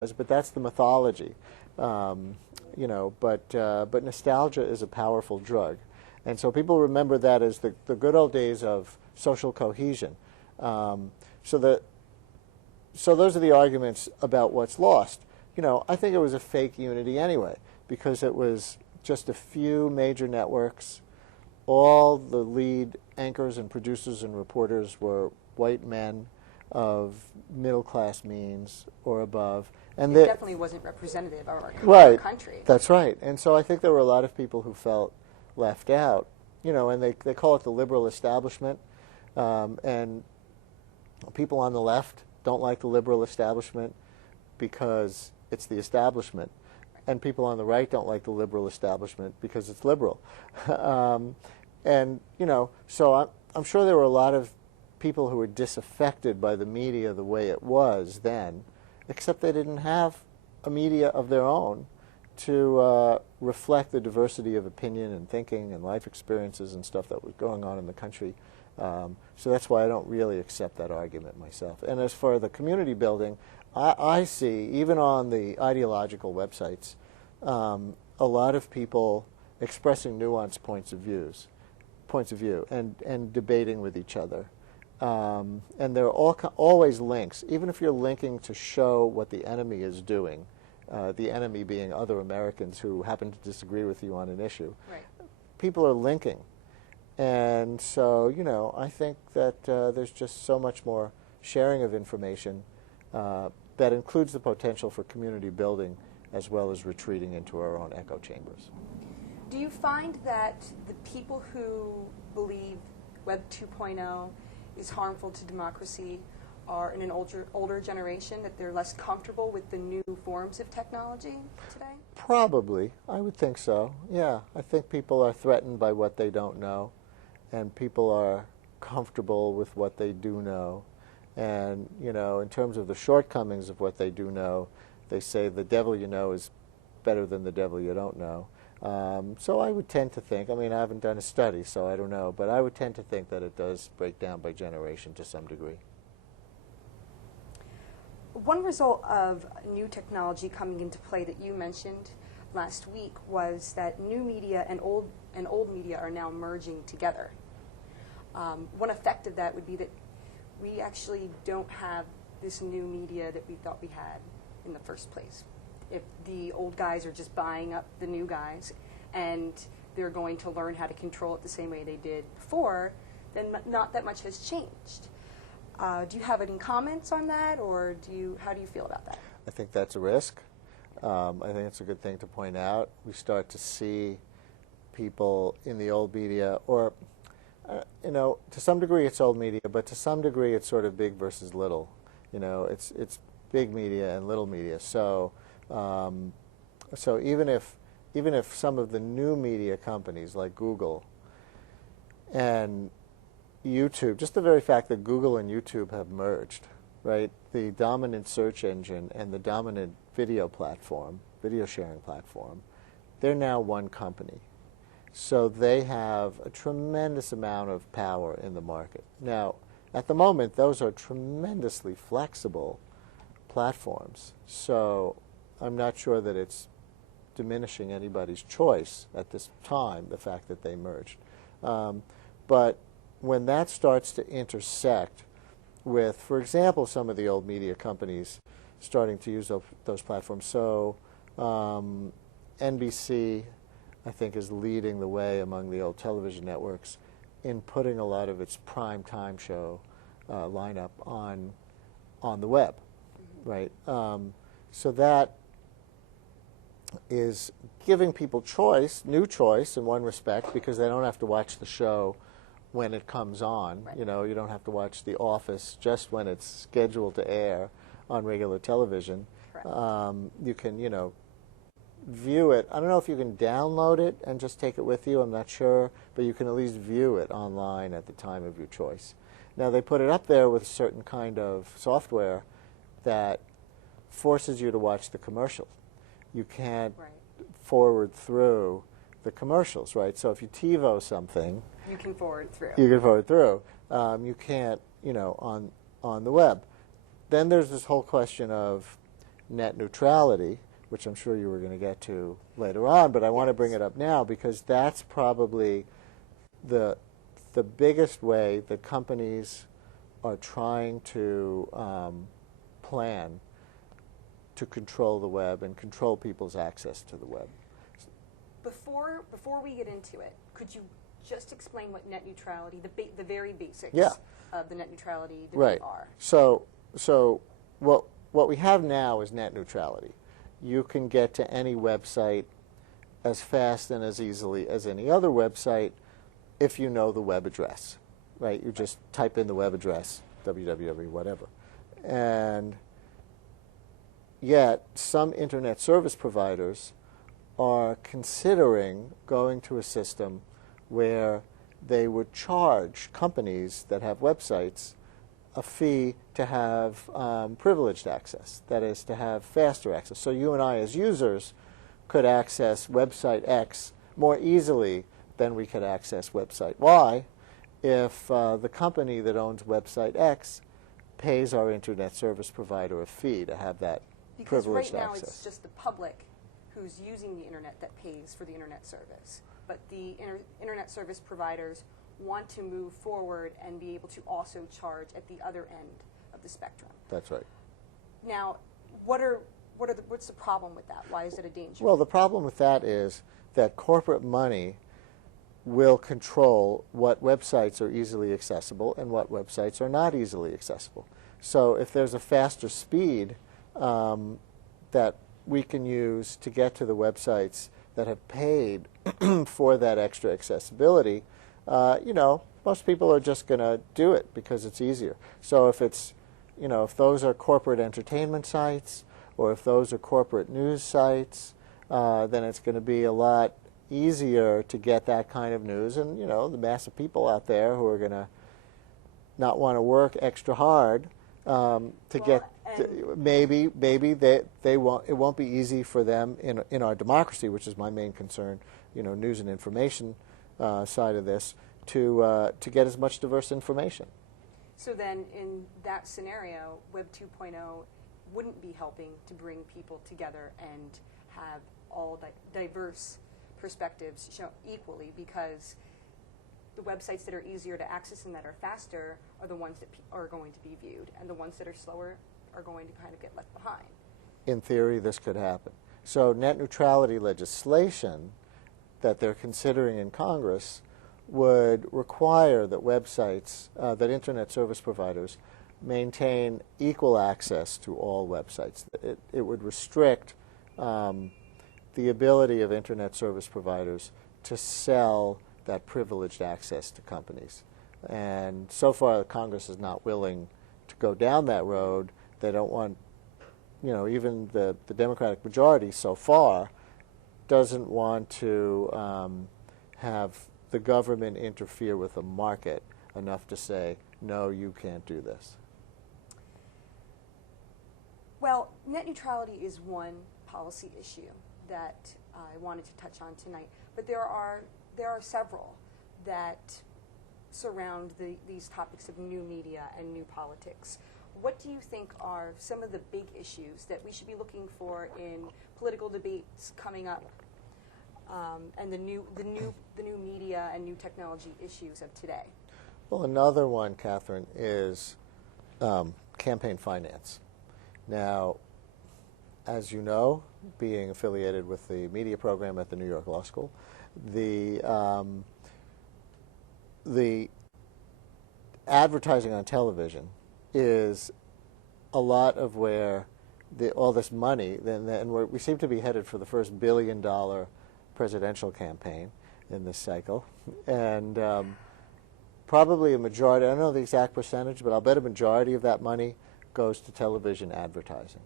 but that's the mythology. But nostalgia is a powerful drug. And so people remember that as the good old days of social cohesion. So those are the arguments about what's lost. I think it was a fake unity anyway, because it was just a few major networks. All the lead anchors and producers and reporters were white men of middle-class means or above. And it definitely wasn't representative of our right, country. That's right. And so I think there were a lot of people who felt left out, and they call it the liberal establishment. And people on the left don't like the liberal establishment because it's the establishment. And people on the right don't like the liberal establishment because it's liberal. So I'm sure there were a lot of people who were disaffected by the media the way it was then, except they didn't have a media of their own to reflect the diversity of opinion and thinking and life experiences and stuff that was going on in the country. So that's why I don't really accept that argument myself. And as for the community building, I see, even on the ideological websites, a lot of people expressing nuanced points of view and debating with each other. And there are always links, even if you're linking to show what the enemy is doing, the enemy being other Americans who happen to disagree with you on an issue. Right. People are linking. And so, I think that there's just so much more sharing of information that includes the potential for community building as well as retreating into our own echo chambers. Do you find that the people who believe Web 2.0 is harmful to democracy are in an older generation, that they're less comfortable with the new forms of technology today? Probably. I would think so. Yeah. I think people are threatened by what they don't know, and people are comfortable with what they do know. And, in terms of the shortcomings of what they do know, they say the devil you know is better than the devil you don't know. So I would tend to think, I haven't done a study, so I don't know, but I would tend to think that it does break down by generation to some degree. One result of new technology coming into play that you mentioned last week was that new media and old media are now merging together. One effect of that would be that we actually don't have this new media that we thought we had in the first place. If the old guys are just buying up the new guys and they're going to learn how to control it the same way they did before, then not that much has changed. Do you have any comments on that, or how do you feel about that? I think that's a risk. I think it's a good thing to point out. We start to see people in the old media, or to some degree it's old media, but to some degree it's sort of big versus little. It's big media and little media. So even if some of the new media companies like Google and YouTube, just the very fact that Google and YouTube have merged, right? The dominant search engine and the dominant video sharing platform, they're now one company. So they have a tremendous amount of power in the market. Now, at the moment, those are tremendously flexible platforms. So I'm not sure that it's diminishing anybody's choice at this time, the fact that they merged. But when that starts to intersect with, for example, some of the old media companies starting to use those platforms. So NBC, I think, is leading the way among the old television networks in putting a lot of its prime time show lineup on the web, right? So that is giving people choice, new choice in one respect, because they don't have to watch the show when it comes on. Right. You don't have to watch The Office just when it's scheduled to air on regular television. You can, view it. I don't know if you can download it and just take it with you, I'm not sure, but you can at least view it online at the time of your choice. Now, they put it up there with a certain kind of software that forces you to watch the commercials. You can't forward through the commercials, right? So if you TiVo something, you can forward through. You can't, on the web. Then there's this whole question of net neutrality, which I'm sure you were going to get to later on, but I want to bring it up now because that's probably the biggest way that companies are trying to plan to control the web and control people's access to the web. Before we get into it, could you just explain what net neutrality, the very basics of the net neutrality debate are? So what we have now is net neutrality. You can get to any website as fast and as easily as any other website if you know the web address, right? You just type in the web address, www, whatever. And yet, some internet service providers are considering going to a system where they would charge companies that have websites a fee to have privileged access, that is, to have faster access. So you and I as users could access website X more easily than we could access website Y if the company that owns website X pays our internet service provider a fee to have that privileged access. Because right now it's just the public who's using the internet that pays for the internet service. But the internet service providers want to move forward and be able to also charge at the other end of the spectrum. That's right. Now, what's the problem with that? Why is it a danger? Well, the problem with that is that corporate money will control what websites are easily accessible and what websites are not easily accessible. So if there's a faster speed that we can use to get to the websites that have paid for that extra accessibility, most people are just going to do it because it's easier. So if it's, if those are corporate entertainment sites or if those are corporate news sites, then it's going to be a lot easier to get that kind of news. And, the mass of people out there who are going to not want to work extra hard maybe they won't. It won't be easy for them in our democracy, which is my main concern. News and information side of this to get as much diverse information. So then, in that scenario, Web 2.0 wouldn't be helping to bring people together and have all diverse perspectives shown equally, because the websites that are easier to access and that are faster are the ones that are going to be viewed, and the ones that are slower are going to kind of get left behind. In theory, this could happen. So net neutrality legislation that they're considering in Congress would require that websites, that internet service providers maintain equal access to all websites. It would restrict the ability of internet service providers to sell that privileged access to companies. And so far, Congress is not willing to go down that road. They don't want, even the Democratic majority so far doesn't want to have the government interfere with the market enough to say, no, you can't do this. Well, net neutrality is one policy issue that I wanted to touch on tonight, but there are several that surround these topics of new media and new politics. What do you think are some of the big issues that we should be looking for in political debates coming up, and the new media and new technology issues of today? Well, another one, Kathryn, is campaign finance. Now, as you know, being affiliated with the media program at the New York Law School, the advertising on television is a lot of where all this money, and we seem to be headed for the first billion-dollar presidential campaign in this cycle, and probably a majority, I don't know the exact percentage, but I'll bet a majority of that money goes to television advertising.